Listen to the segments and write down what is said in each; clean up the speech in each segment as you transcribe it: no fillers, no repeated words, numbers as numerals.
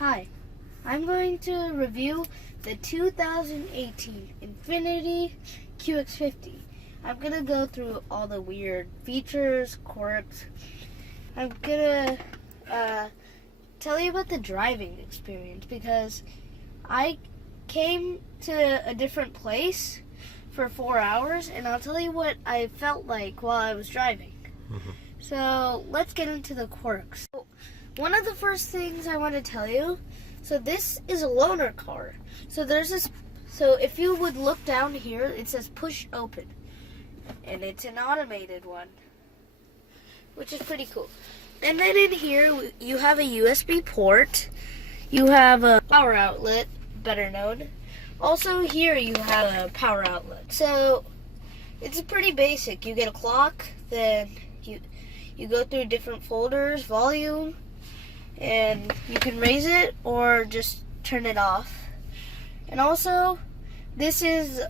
Hi, I'm going to review the 2018 Infiniti Qx50. I'm going to go through all the weird features, quirks. I'm going to tell you about the driving experience because I came to a different place for 4 hours and I'll tell you what I felt like while I was driving. So let's get into the quirks. One of the first things I want to tell you, so this is a loaner car. So if you would look down here, it says push open. And it's an automated one, which is pretty cool. And then in here, you have a USB port. You have a power outlet, better known. Also here you have a power outlet. So it's pretty basic. You get a clock, then you go through different folders, volume, and you can raise it or just turn it off. And also, this is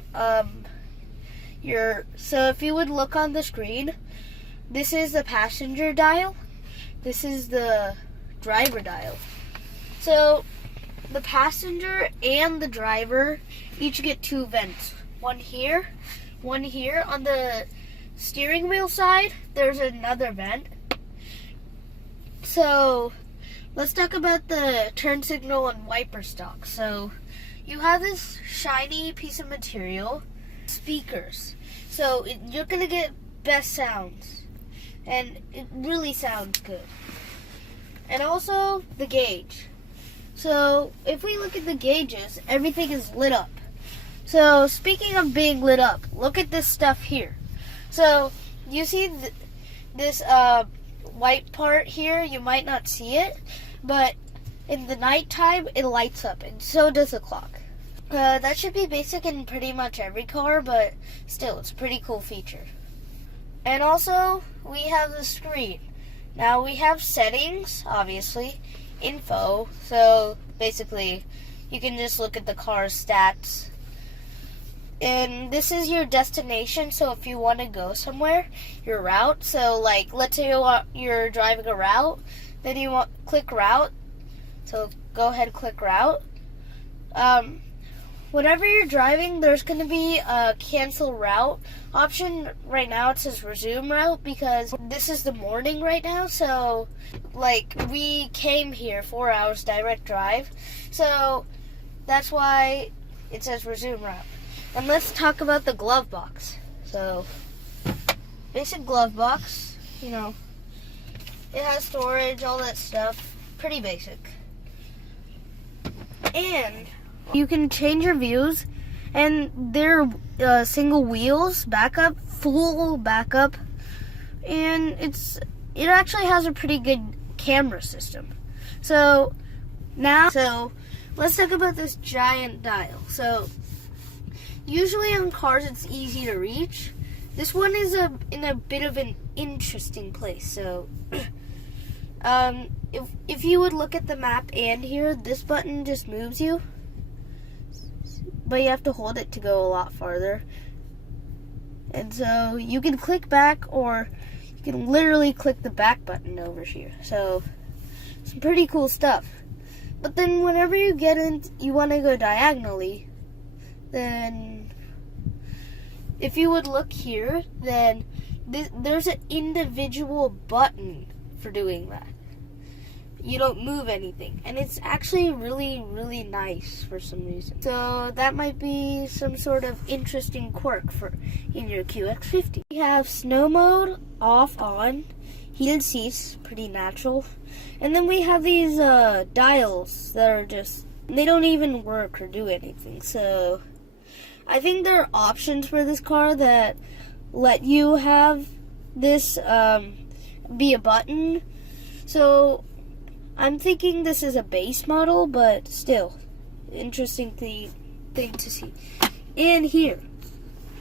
so if you would look on the screen, this is the passenger dial, this is the driver dial. So the passenger and the driver each get two vents, one here on the steering wheel side. There's another vent. So let's talk about the turn signal and wiper stock. So you have this shiny piece of material, speakers. So you're going to get best sounds. And it really sounds good. And also the gauge. So if we look at the gauges, everything is lit up. So speaking of being lit up, look at this stuff here. So you see this white part here, you might not see it, but in the nighttime it lights up, and so does the clock. That should be basic in pretty much every car, but still, it's a pretty cool feature. And also, we have the screen. Now we have settings, obviously, info, so basically you can just look at the car's stats. And this is your destination, so if you want to go somewhere, your route. So like, let's say you're driving a route, then you want click route. So go ahead, click route. Whenever you're driving, there's going to be a cancel route option. Right now it says resume route because this is the morning right now. So like, we came here 4 hours direct drive. So that's why it says resume route. And let's talk about the glove box. So, basic glove box, it has storage, all that stuff, pretty basic. And you can change your views, and they're single wheels, backup, full backup, and it actually has a pretty good camera system. So, let's talk about this giant dial. So, usually on cars it's easy to reach. This one is in a bit of an interesting place. So if you would look at the map and here, this button just moves you, but you have to hold it to go a lot farther. And so you can click back, or you can literally click the back button over here. So some pretty cool stuff. But then whenever you want to go diagonally, then if you would look here, then there's an individual button for doing that. You don't move anything, and it's actually really, really nice for some reason. So that might be some sort of interesting quirk in your QX50. We have snow mode, off, on, heated seats, pretty natural, and then we have these dials that are they don't even work or do anything. So I think there are options for this car that let you have this be a button. So I'm thinking this is a base model, but still, interesting thing to see. And here,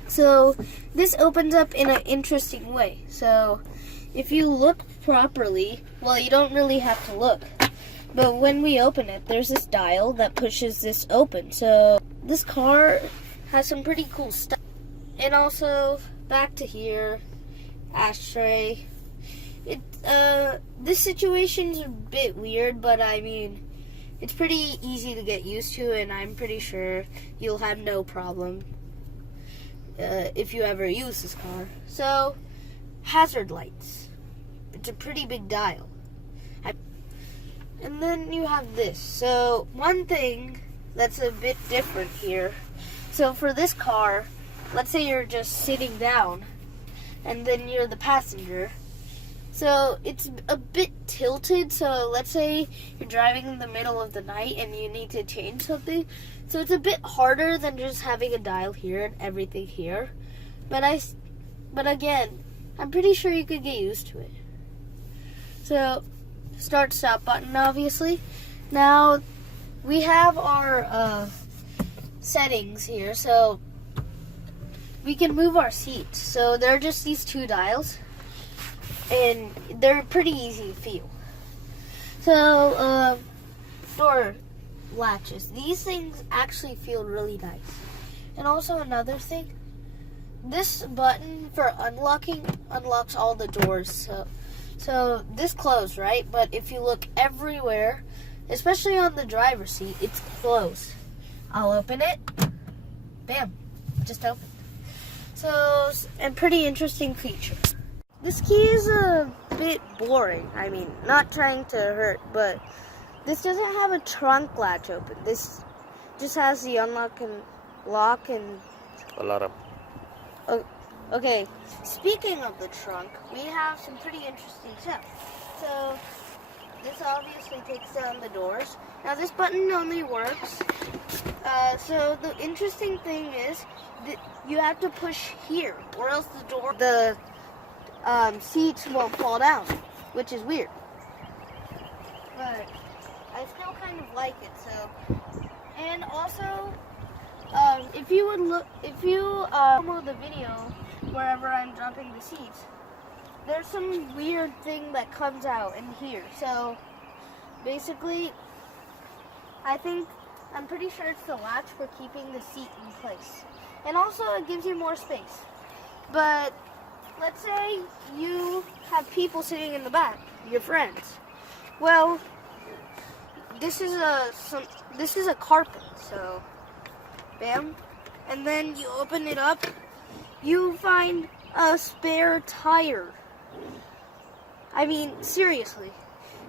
so this opens up in an interesting way. So if you look properly, well, you don't really have to look, but when we open it, there's this dial that pushes this open. So this car has some pretty cool stuff. And also, back to here, ashtray. This situation's a bit weird, but I mean, It's pretty easy to get used to, and I'm pretty sure you'll have no problem if you ever use this car. So, hazard lights. It's a pretty big dial. And then you have this. So, one thing that's a bit different here. So, for this car, let's say you're just sitting down, and then you're the passenger. So, it's a bit tilted. So, let's say you're driving in the middle of the night and you need to change something. So, it's a bit harder than just having a dial here and everything here. But again, I'm pretty sure you could get used to it. So, start stop button, obviously. Now, we have our settings here. So, we can move our seats. So, they're just these two dials. And they're pretty easy to feel. So, door latches. These things actually feel really nice. And also another thing, this button for unlocking unlocks all the doors. So this closed, right? But if you look everywhere, especially on the driver's seat, it's closed. I'll open it. Bam. Just opened. So, and pretty interesting feature. This key is a bit boring. I mean, not trying to hurt, but this doesn't have a trunk latch open. This just has the unlock and lock and alarm. Oh, okay, speaking of the trunk, we have some pretty interesting stuff. So, this obviously takes down the doors. Now, this button only works. So, the interesting thing is that you have to push here, or else the seats won't fall down, which is weird. But I still kind of like it. So, and also, if you download the video wherever I'm dropping the seats, there's some weird thing that comes out in here. So basically, I'm pretty sure it's the latch for keeping the seat in place. And also it gives you more space. But let's say you have people sitting in the back, your friends. Well, this is a carpet, so bam. And then you open it up, you find a spare tire. I mean, seriously.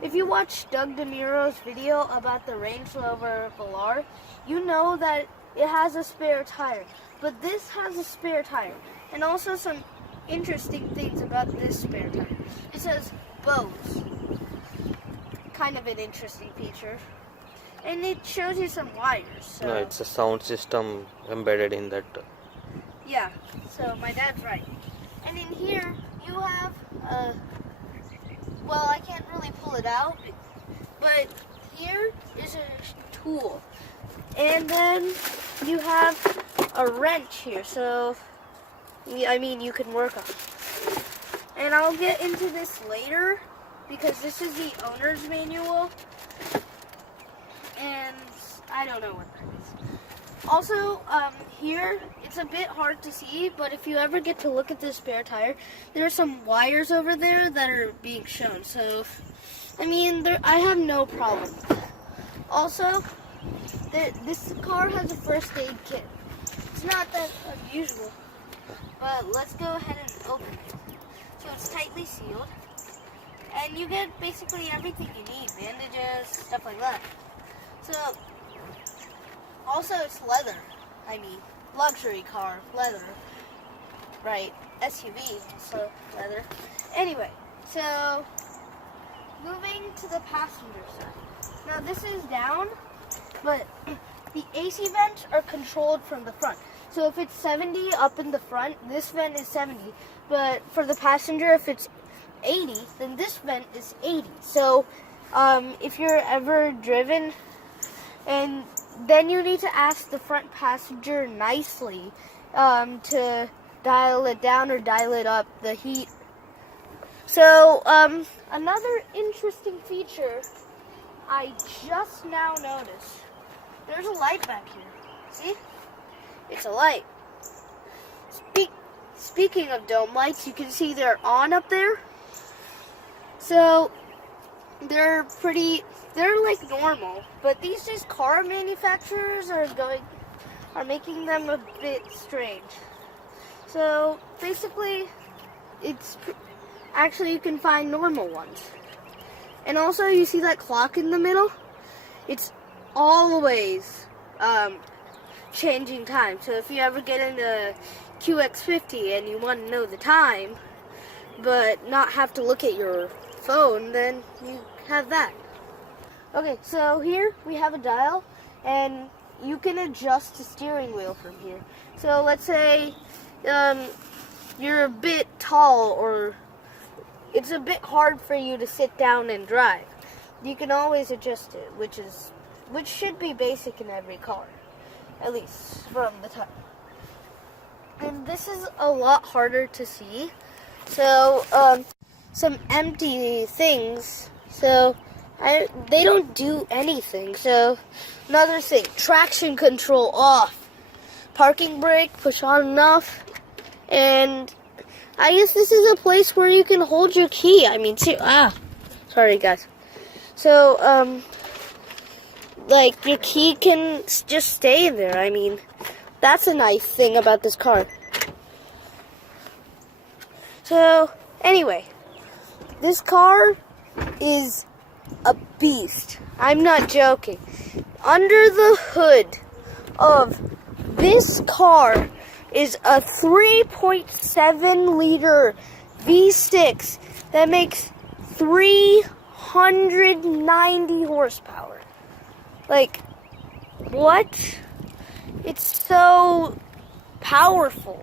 If you watch Doug DeMuro's video about the Range Rover Velar, you know that it has a spare tire. But this has a spare tire. And also some interesting things about this spare tire. It says Bose. Kind of an interesting feature. And it shows you some wires. So. No, it's a sound system embedded in that. Yeah, so my dad's right. And in here, you have well, I can't really pull it out, but here is a tool. And then you have a wrench here, so, I mean, you can work on it. And I'll get into this later, because this is the owner's manual, and I don't know what that is. Also, here, it's a bit hard to see, but if you ever get to look at this spare tire, there are some wires over there that are being shown. So, I mean, I have no problem. Also, this car has a first aid kit. It's not that unusual, but let's go ahead and open it. So it's tightly sealed, and you get basically everything you need, bandages, stuff like that. So, also, it's leather. I mean, luxury car, leather. Right, SUV, so leather. Anyway, so moving to the passenger side. Now, this is down, but the AC vents are controlled from the front. So if it's 70 up in the front, this vent is 70. But for the passenger, if it's 80, then this vent is 80. So if you're ever driven, and then you need to ask the front passenger nicely to dial it down or dial it up, the heat. So another interesting feature I just now noticed. There's a light back here. See? It's a light. Speaking of dome lights, you can see they're on up there. So they're pretty they're like normal, but these just car manufacturers are making them a bit strange. So basically, actually you can find normal ones. And also you see that clock in the middle? It's always changing time. So if you ever get in a Qx50 and you want to know the time, but not have to look at your phone, then you have that. Okay, so here we have a dial, and you can adjust the steering wheel from here. So let's say you're a bit tall, or it's a bit hard for you to sit down and drive. You can always adjust it, which should be basic in every car, at least from the time. And this is a lot harder to see. So some empty things. So they don't do anything. So another thing, traction control off, parking brake push on and off, and I guess this is a place where you can hold your key. I mean, sorry guys. So like your key can just stay in there. I mean, that's a nice thing about this car. So anyway, this car is a beast. I'm not joking. Under the hood of this car is a 3.7 liter V6 that makes 390 horsepower. Like, what? It's so powerful.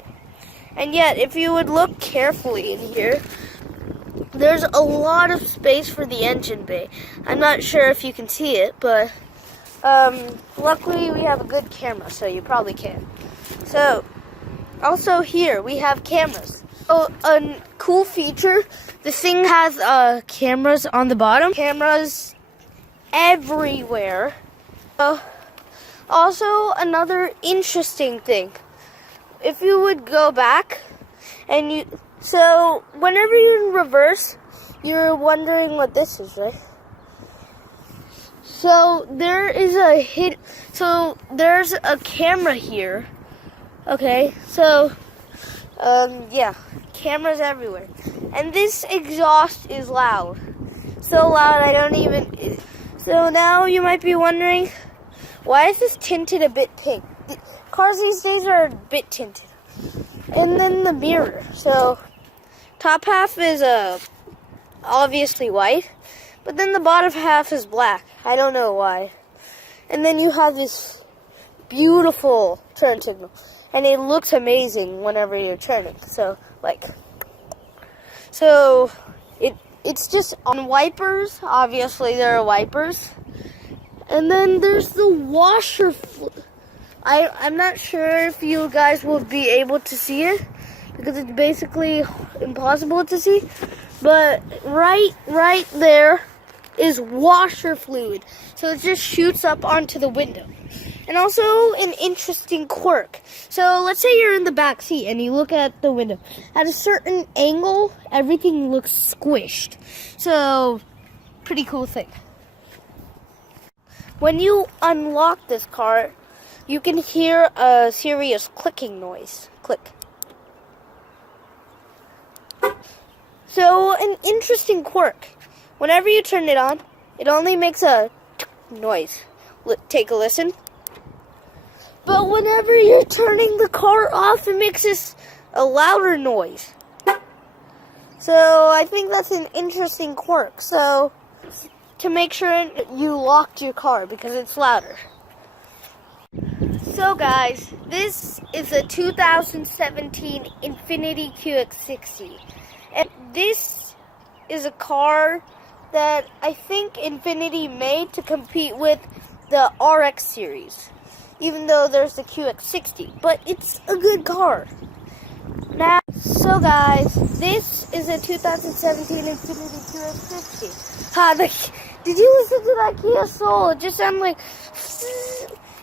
And yet, if you would look carefully in here, there's a lot of space for the engine bay. I'm not sure if you can see it, but luckily we have a good camera, so you probably can. So, also here, we have cameras. Oh, a cool feature, the thing has cameras on the bottom. Cameras everywhere. Also, another interesting thing. If you would go back, and so whenever you're in reverse, you're wondering what this is, right? So there is there's a camera here. Okay, so yeah, cameras everywhere, and this exhaust is loud, so loud I don't even. So now you might be wondering, why is this tinted a bit pink? Cars these days are a bit tinted. And then the mirror. So top half is obviously white, but then the bottom half is black. I don't know why. And then you have this beautiful turn signal, and it looks amazing whenever you're turning. So it's just on wipers. Obviously there are wipers, and then there's the washer. I'm not sure if you guys will be able to see it because it's basically impossible to see. But right there is washer fluid. So it just shoots up onto the window. And also an interesting quirk. So let's say you're in the back seat and you look at the window. At a certain angle, everything looks squished. So, pretty cool thing. When you unlock this car, you can hear a serious clicking noise. Click. So, an interesting quirk. Whenever you turn it on, it only makes a noise. Take a listen. But whenever you're turning the car off, it makes a louder noise. So, I think that's an interesting quirk. So, to make sure you locked your car because it's louder. So guys, this is a 2017 Infiniti Qx50. And this is a car that I think Infiniti made to compete with the RX series. Even though there's the Qx60, but it's a good car. So guys, this is a 2017 Infiniti Qx50. Did you listen to that Kia Soul? It just sounded like...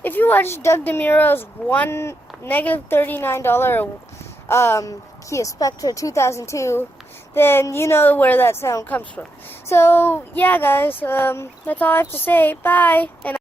If you watch Doug DeMuro's $-39 Kia Spectra 2002, then you know where that sound comes from. So yeah, guys, that's all I have to say. Bye. And